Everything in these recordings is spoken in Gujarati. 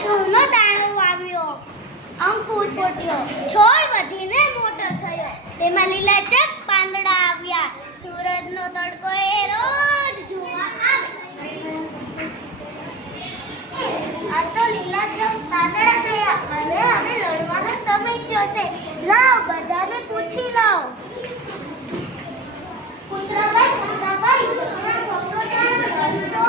ઘઉંનો દાણો વાવ્યો, અંકુર ફૂટ્યો, છોડ વધીને મોટો થયો, તેમાં લીલાચમ પાંદડા આવ્યા, સૂરજનો તડકો એ રોજ જોવા આવે. આ તો લીલાચમ પાંદડા થયા અને હવે લડવાનો સમય થયો છે. લાવ બધાને પૂછી લાવ. કુતરાભાઈ કુતરાભાઈ તમે ઘઉંનો દાણો લડશો?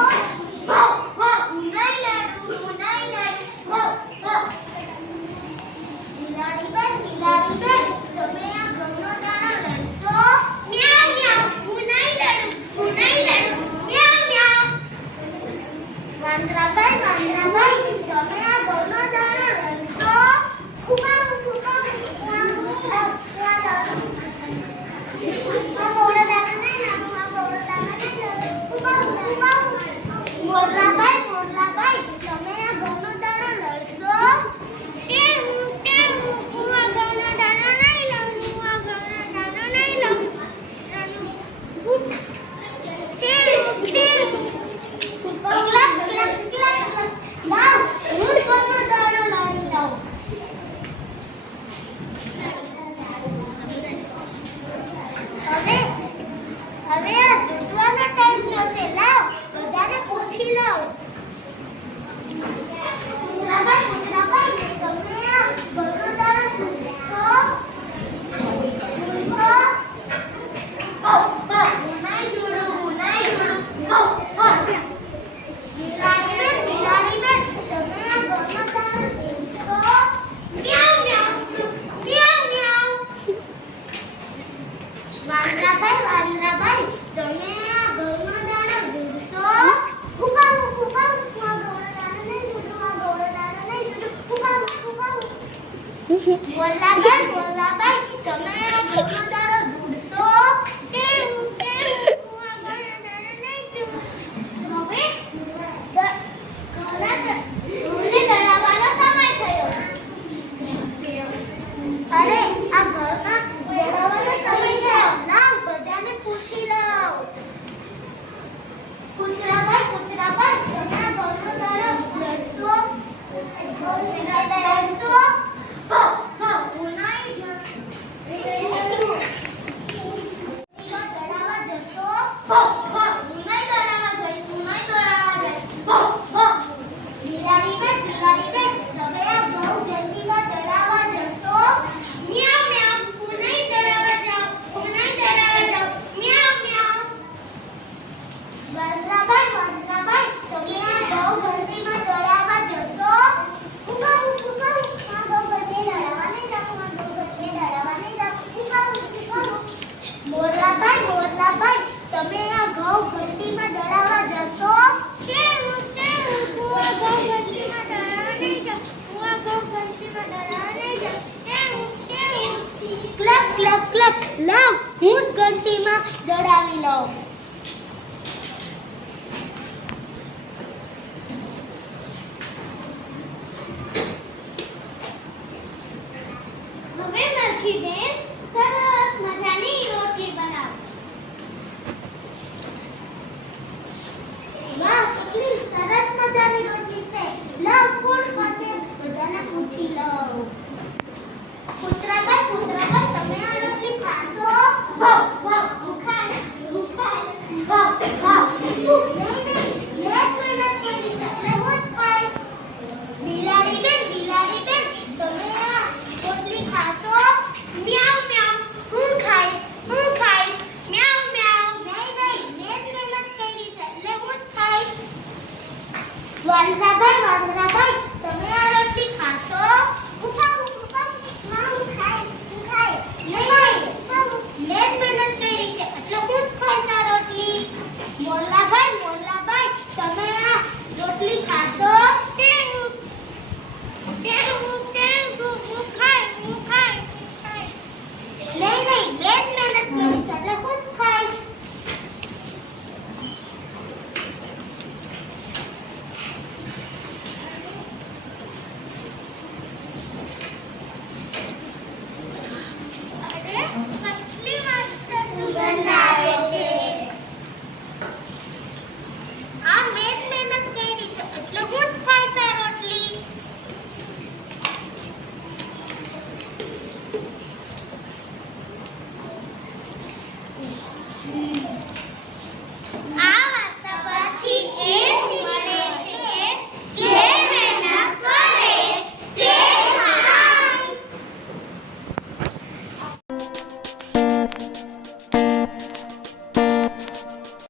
લાવ હું જ ઘંટીમાં દડાવી લઉં. હવે મરખી બેન સરસ મજાની રોટલી બનાવ. વાહ કેટલી સરસ મજાની રોટલી છે. લાવ કોણ ખાશે બધાને પૂછી લઉં. કુતરાભાઈ કુતરાભાઈ તમે આ રોટલી ખાશો? વાહ વાહ હું ખાઈશ. વાહ વાહ નહીં એક મિનિટ કરી એટલે હું જ ખાઈશ. બિલાડી બેન તમે આ રોટલી ખાશો? મ્યાઉ મ્યાઉ હું ખાઈશ. મ્યાઉ મ્યાઉ નહીં એક મિનિટ કરી એટલે હું જ ખાઈશ. વાંદરાભાઈ